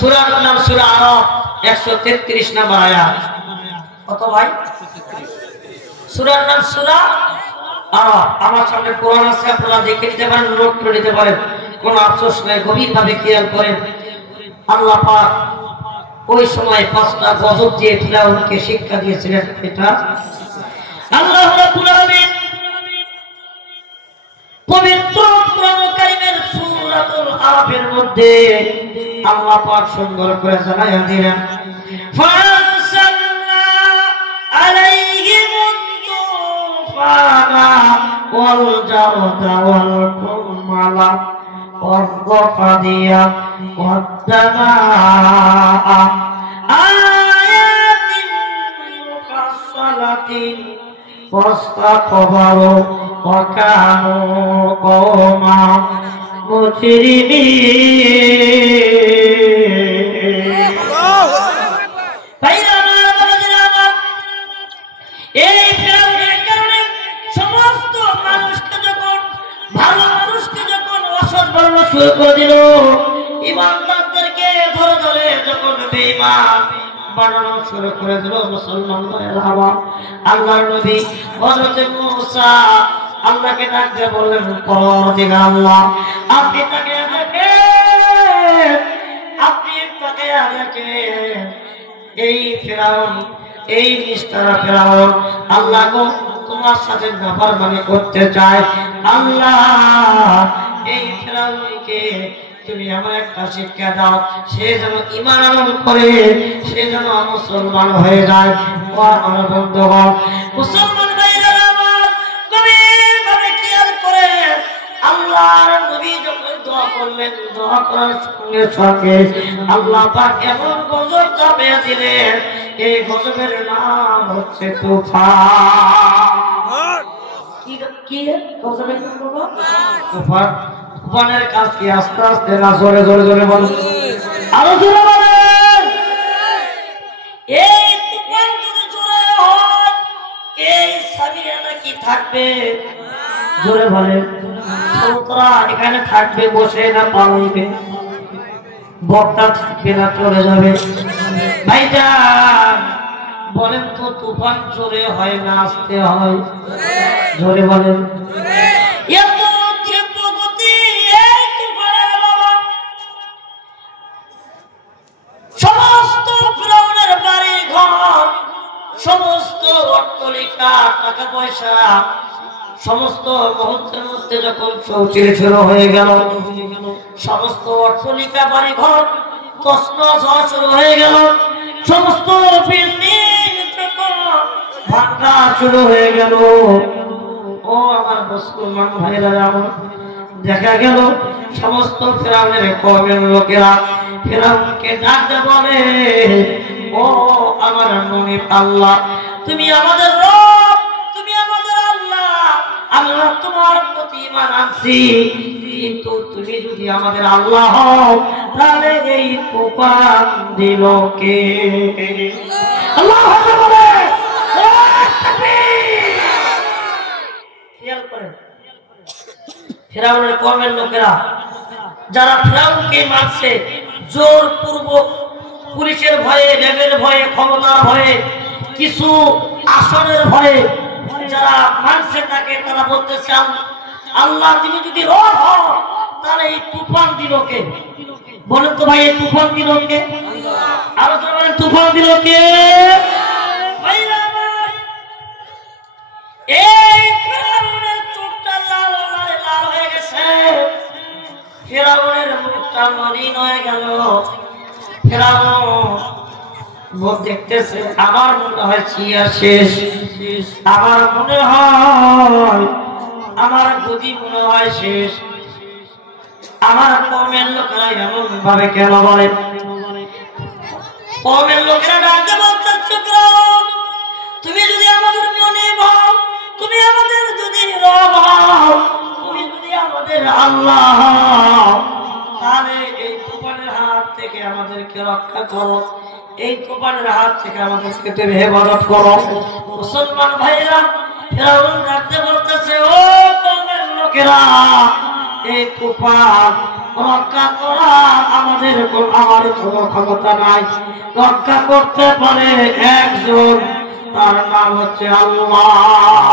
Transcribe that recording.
সূরার নাম সূরা আরাফ 133 নম্বর আয়াত। কত ভাই? সূরার নাম সূরা আরাফ। আমার সামনে কোরআন আছে, আপনারা দেখে নিতে পারেন, নোট করে নিতে পারেন, কোনো আফসোস নেই, গভীরভাবে খেয়াল করেন। আল্লাহ পাক ওই সময় 5টা গজব দিয়ে ফিরাউনকে শিক্ষা দিয়েছিলেন। এটা আল্লাহ রাব্বুল আলামিন পবিত্র কোরআন কারীমের সূরাতুল আরাফের মধ্যে আল্লাহ পাক সুন্দর করে জানায়া দিলেন, ফারসালনা আলাইহিম তুফানা ওয়াল জারদা ওয়াল কুমালা ওয়াল যাফাদিয়া ওয়াদ দামা আয়াতিন মুফাসসালাতিন ফাস্তাকবারু ওয়া কানু কওমা মুজরিমিন। এই ফিরাউনের কারণে সমস্ত মানুষকে যখন, ভালো মানুষকে যখন অসৎ বানানো শুরু করে দিল, ইমানদারদেরকে ধরে ধরে যখন বেঈমান বানানো শুরু করে দিল, মুসলমান ভাইয়েরা আমার, আল্লাহর নবী হযরত মুসা আল্লাহকে ডাক দিয়ে বললেন, পরওয়ারদিগার আল্লাহ, আপনি তাকে দেখেন, আপনি তাকে দেখেন, এই ফিরাউন, এই নিষ্ঠুর ফিরাউন আল্লাহ গো তোমার সাথে নাফরমানি করতে চায়। আল্লাহ এই ফিরাউনকে তুমি আমার একটা শিক্ষা দাও, সে যেন ঈমান আনয়ন করে, সে যেন মুসলমান হয়ে যায়। ও আমার বন্ধুগণ, মুসলমান ভাইরা আমার, গভীরভাবে খেয়াল করে আল্লাহর নবী যখন দোয়া করলেন, দোয়া করার সঙ্গে সঙ্গে আল্লাহ পাক এমন গজব চাপিয়ে দিলেন, এই গজবের নাম হচ্ছে তুফান। কি গজবের নাম বলো? তুফান। তুফানের কাজ কি আস্তে আস্তে না জোরে জোরে জোরে বলো? আরো জোরে বলেন। এই তুফান যদি জোরে হয়, এই সামিয়া নাকি থাকবে? জোরে বলেন। শ্রোতারা এখানে থাকবে বসে না পালাইবে? বক্তা থাকবে না চলে যাবে? ভাইজান বলেন তো, তুফান জোরে হয় না আস্তে হয়? জোরে বলেন। এত তীব্র গতি এই তুফানের বাবা, সমস্ত ফিরাউনের বাড়ি ঘর, সমস্ত অট্টালিকা, টাকা পয়সা, সমস্ত মুহূর্তের মধ্যে যখন চৌচির শুরু হয়ে গেল, সমস্ত অট্টালিকা বাড়ি ঘর তছনছ হওয়া শুরু হয়ে গেল, সমস্ত বিল্ডিং ভাঙা শুরু হয়ে গেল। ও আমার মুসলমান ভাইরা আমার, দেখা গেল সমস্ত ফিরাউনের কওমের লোকেরা ফিরাউনকে ডাকতে বলে, ও আমার মুনিব আল্লাহ, তুমি আমাদের রব, তুমি আমাদের আল্লাহ, আমরা তোমার প্রতি ঈমান আনছি, কিন্তু তুমি যদি আমাদের আল্লাহ হও তাহলে এই তুফান দিল কে? আল্লাহু আকবার বলে। খেয়াল করেন, ফিরাউনের কওমের লোকেরা যারা ফিরাউনকে মারছে, জোরপূর্বক পুলিশের ভয়ে, র্যাবের ভয়ে, ক্ষমতার ভয়ে, কিছু আসনের ভয়ে যারা মানছে তাকে, তারা বলতেছে, আল্লাহ তুমি যদি রব হও তাহলে এই তুফান দিল কে? বলেন তো ভাই, এই তুফান দিল কে? আরো বলেন, তুফান দিল কে? এই ফিরাউনের চোখটা লাল লাল হয়ে গেছে, ফিরাউনের মুখটা মলিন হয়ে গেল। ফিরাউন মুখ দেখতেছে, আমার মনে হয় চিয়া শেষ, আমার মনে হয়, আমার গদি মনে হয় শেষ। আমার কওমের লোকেরা এমন ভাবে কেন বলে? কওমের লোকেরা ডাকতে বলতেছে, ফিরাউন তুমি যদি আমাদের মনে হও, তুমি আমাদের যদি রব হও, তুমি যদি আমাদের আল্লাহ হও, তাহলে এই তুফানের হাত থেকে আমাদেরকে রক্ষা করো, এই তুফানের হাত থেকে আমাদেরকে তুমি হেফাজত করো। মুসলমান ভাইরা, ফিরাউন ডাকতে বলতেছে, ও কওমের লোকেরা, এই তুফান রক্ষা করা আমার কোনো ক্ষমতা নাই। রক্ষা করতে পারে একজন, তার নাম হচ্ছে আল্লাহ।